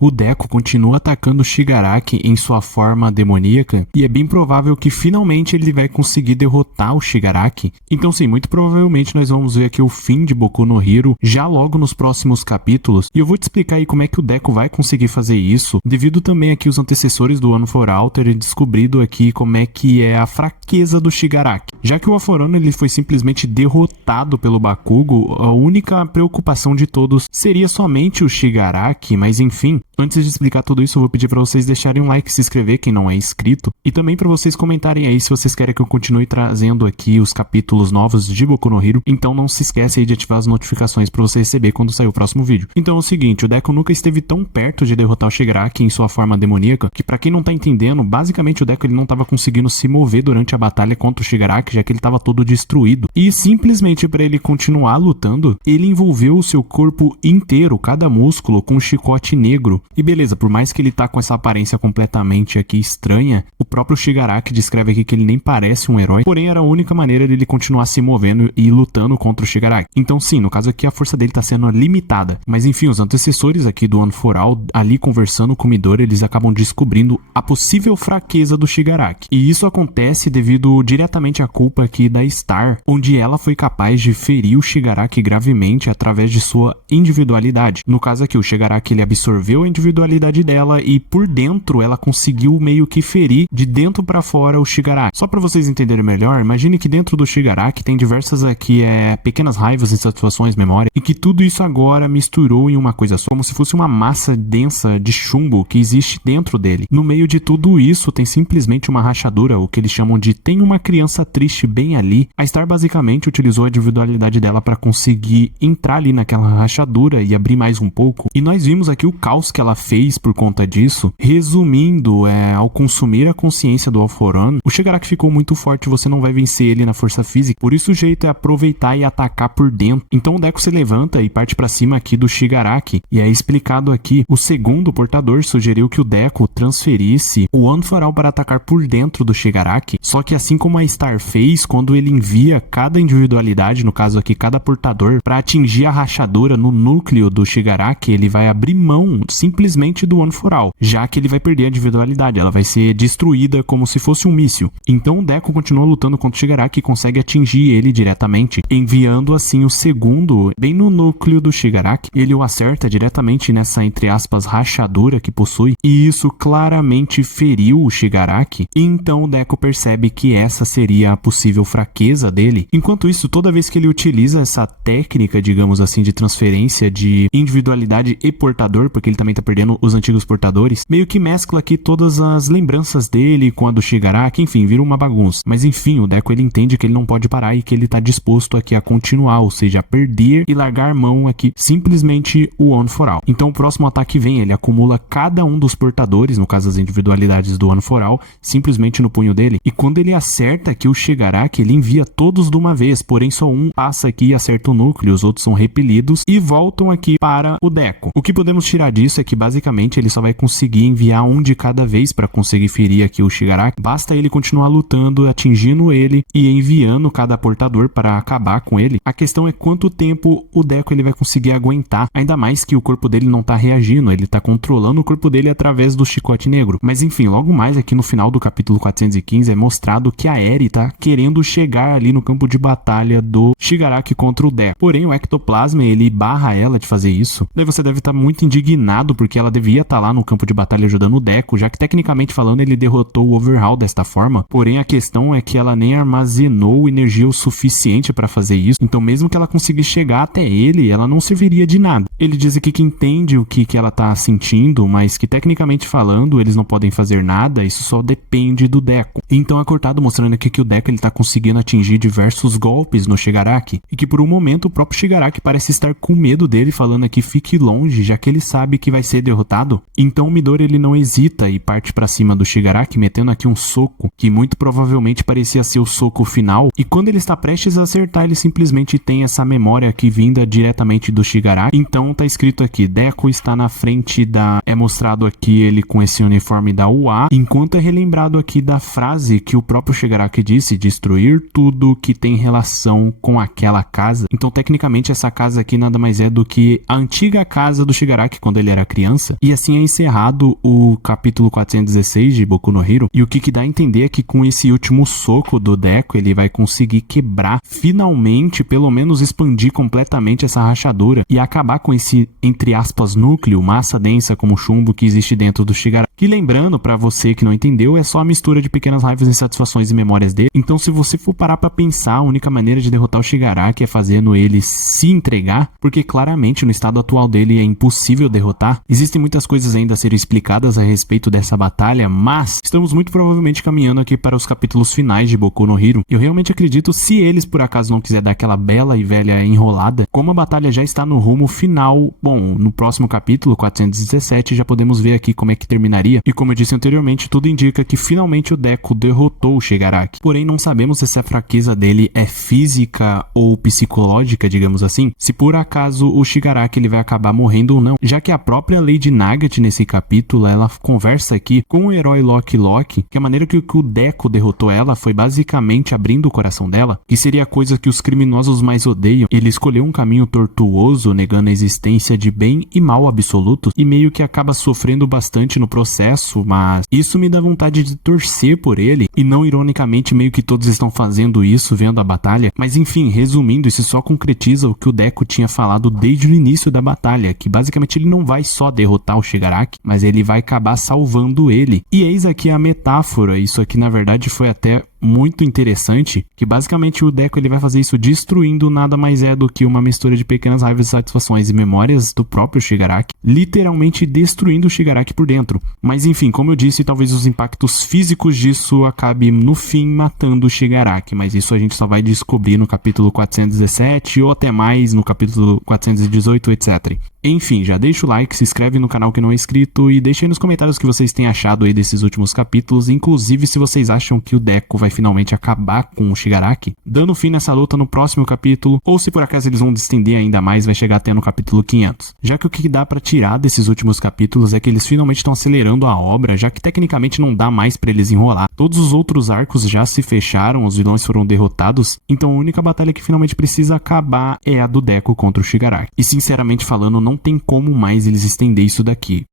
o Deku continua atacando o Shigaraki em sua forma demoníaca e é bem provável que finalmente ele vai conseguir derrotar o Shigaraki. Então sim, muito provavelmente nós vamos ver aqui o fim de Boku no Hero já logo nos próximos capítulos, e eu vou te explicar aí como é que o Deku vai conseguir fazer isso, devido também aqui os antecessores do One for All terem descobrido aqui como é que é a fraqueza do Shigaraki. Já que o Aforano ele foi simplesmente derrotado pelo Bakugo, a única preocupação de todos seria somente o Shigaraki, mas enfim, antes de explicar tudo isso eu vou pedir para vocês deixarem um like, se inscrever quem não é inscrito, e também para vocês comentarem aí se vocês querem que eu continue trazendo aqui os capítulos novos de Boku no Hero, então não se esquece aí de ativar as notificações para você receber quando sair o próximo vídeo. Então é o seguinte, o Deku nunca esteve tão perto de derrotar o Shigaraki em sua forma demoníaca, que pra quem não tá entendendo, basicamente o Deku ele não tava conseguindo se mover durante a batalha contra o Shigaraki, já que ele tava todo destruído. E simplesmente para ele continuar lutando, ele envolveu o seu corpo inteiro, cada músculo, com um chicote negro. E beleza, por mais que ele tá com essa aparência completamente aqui estranha, o próprio Shigaraki descreve aqui que ele nem parece um herói, porém era a única maneira dele continuar se movendo e lutando contra o Shigaraki. Então sim, no caso aqui a força dele tá sendo limitada. Mas enfim, os antecessores aqui do One for All, ali conversando com o Midori, eles acabam descobrindo a possível fraqueza do Shigaraki. E isso acontece devido diretamente à culpa aqui da Star, onde ela foi capaz de ferir o Shigaraki gravemente através de sua individualidade. No caso aqui, o Shigaraki ele absorveu a individualidade dela e por dentro ela conseguiu meio que ferir de dentro pra fora o Shigaraki. Só pra vocês entenderem melhor, imagine que dentro do Shigaraki tem diversas aqui pequenas raivas, insatisfações, memória, e que tudo isso agora misturou em uma coisa só, como se fosse uma massa densa de chumbo que existe dentro dele. No meio de tudo isso tem simplesmente uma rachadura, o que eles chamam de tem uma criança triste bem ali. A Star basicamente utilizou a individualidade dela para conseguir entrar ali naquela rachadura e abrir mais um pouco, e nós vimos aqui o caos que ela fez por conta disso. Resumindo, ao consumir a consciência do Alforan, o Shigaraki ficou muito forte, você não vai vencer ele na força física, por isso o jeito é aproveitar e atacar por dentro. Então o Deku se levanta e parte para cima aqui do Shigaraki, e é explicado aqui, o segundo portador sugeriu que o Deku transferisse o One for All para atacar por dentro do Shigaraki, só que assim como a Star fez quando ele envia cada individualidade, no caso aqui cada portador, para atingir a rachadura no núcleo do Shigaraki, ele vai abrir mão simplesmente do One for All, já que ele vai perder a individualidade, ela vai ser destruída como se fosse um míssil. Então o Deku continua lutando contra o Shigaraki e consegue atingir ele diretamente, enviando assim o segundo bem no núcleo do Shigaraki. Ele o acerta diretamente nessa, entre aspas, rachadura que possui, e isso claramente feriu o Shigaraki. E então o Deku percebe que essa seria a possível fraqueza dele. Enquanto isso, toda vez que ele utiliza essa técnica, digamos assim, de transferência de individualidade e portador, porque ele também tá perdendo os antigos portadores, meio que mescla aqui todas as lembranças dele com a do Shigaraki, enfim, vira uma bagunça. Mas enfim, o Deku ele entende que ele não pode parar e que ele tá disposto aqui a continuar, ou seja, a perder e largar mão aqui simplesmente o One for All. Então o próximo ataque vem, ele acumula cada um dos portadores, no caso as individualidades do One for All, simplesmente no punho dele, e quando ele acerta aqui o Shigaraki, ele envia todos de uma vez, porém só um passa aqui e acerta o núcleo, os outros são repelidos e voltam aqui para o Deku. O que podemos tirar disso é que basicamente ele só vai conseguir enviar um de cada vez para conseguir ferir aqui o Shigaraki, basta ele continuar lutando, atingindo ele e enviando cada portador para acabar com ele. A questão é quanto tempo o Deku ele vai conseguir aguentar, ainda mais que o corpo dele não tá reagindo, ele tá controlando o corpo dele através do chicote negro. Mas enfim, logo mais aqui no final do capítulo 415 é mostrado que a Eri tá querendo chegar ali no campo de batalha do Shigaraki contra o Deku. Porém o Ectoplasma ele barra ela de fazer isso. Daí você deve estar muito indignado porque ela devia estar lá no campo de batalha ajudando o Deku, já que tecnicamente falando ele derrotou o Overhaul desta forma. Porém a questão é que ela nem armazenou energia o suficiente para fazer isso, então mesmo que ela conseguisse chegar até ele, ela não serviria de nada. Ele diz aqui que entende o que ela tá sentindo, mas que tecnicamente falando eles não podem fazer nada, isso só depende do Deku. Então é cortado mostrando aqui que o Deku ele tá conseguindo atingir diversos golpes no Shigaraki, e que por um momento o próprio Shigaraki parece estar com medo dele, falando aqui fique longe, já que ele sabe que vai ser derrotado. Então o Midori ele não hesita e parte pra cima do Shigaraki, metendo aqui um soco, que muito provavelmente parecia ser o soco final, e quando ele está prestes a acertar, ele simplesmente tem essa memória aqui vinda diretamente do Shigaraki. Então tá escrito aqui, Deku está na frente da... é mostrado aqui ele com esse uniforme da UA, enquanto é relembrado aqui da frase que o próprio Shigaraki disse, destruir tudo que tem relação com aquela casa. Então, tecnicamente, essa casa aqui nada mais é do que a antiga casa do Shigaraki quando ele era criança. E assim é encerrado o capítulo 416 de Boku no Hero. E o que dá a entender é que com esse último soco do Deku, ele vai conseguir quebrar, finalmente, pelo menos expandir completamente essa rachadura e acabar com esse, entre aspas, núcleo, massa densa como chumbo que existe dentro do Shigaraki. Que, lembrando, pra você que não entendeu, é só a mistura de pequenas raivas, insatisfações e memórias dele. Então, se você for parar pra pensar, a única maneira de derrotar o Shigaraki é fazendo ele se entregar, porque claramente no estado atual dele é impossível derrotar. Existem muitas coisas ainda a serem explicadas a respeito dessa batalha, mas estamos muito provavelmente caminhando aqui para os capítulos finais de Boku no Hero. Eu realmente acredito, se eles por acaso não quiser dar aquela bela e velha enrolada, como a batalha já está no rumo final, bom, no próximo capítulo, 417, já podemos ver aqui como é que terminaria. E como eu disse anteriormente, tudo indica que finalmente o Deku derrotou o Shigaraki. Porém, não sabemos se essa fraqueza dele é física ou psicológica, digamos assim. Se por acaso o Shigaraki ele vai acabar morrendo ou não. Já que a própria Lady Nugget nesse capítulo, ela conversa aqui com o herói Loki, que a maneira que o Deku derrotou ela foi basicamente abrindo o coração dela, que seria a coisa que os criminosos mais odeiam. Ele escolheu um caminho tortuoso, negando a existência de bem e mal absolutos, e meio que acaba sofrendo bastante no processo, mas isso me dá vontade de torcer por ele, e não ironicamente meio que todos estão fazendo isso vendo a batalha. Mas enfim, resumindo, isso só concretiza o que o Deku tinha falado desde o início da batalha, que basicamente ele não vai só derrotar o Shigaraki, mas ele vai acabar salvando ele. E eis aqui a metáfora, isso aqui na verdade foi até muito interessante, que basicamente o Deku ele vai fazer isso destruindo nada mais é do que uma mistura de pequenas raivas, satisfações e memórias do próprio Shigaraki, literalmente destruindo o Shigaraki por dentro. Mas enfim, como eu disse, talvez os impactos físicos disso acabe no fim matando o Shigaraki, mas isso a gente só vai descobrir no capítulo 417 ou até mais no capítulo 418, etc. Enfim, já deixa o like, se inscreve no canal que não é inscrito e deixa aí nos comentários o que vocês têm achado aí desses últimos capítulos, inclusive se vocês acham que o Deku vai finalmente acabar com o Shigaraki, dando fim nessa luta no próximo capítulo, ou se por acaso eles vão estender ainda mais, vai chegar até no capítulo 500. Já que o que dá pra tirar desses últimos capítulos é que eles finalmente estão acelerando a obra, já que tecnicamente não dá mais pra eles enrolar. Todos os outros arcos já se fecharam, os vilões foram derrotados, então a única batalha que finalmente precisa acabar é a do Deku contra o Shigaraki. E sinceramente falando, não tem como mais eles estender isso daqui.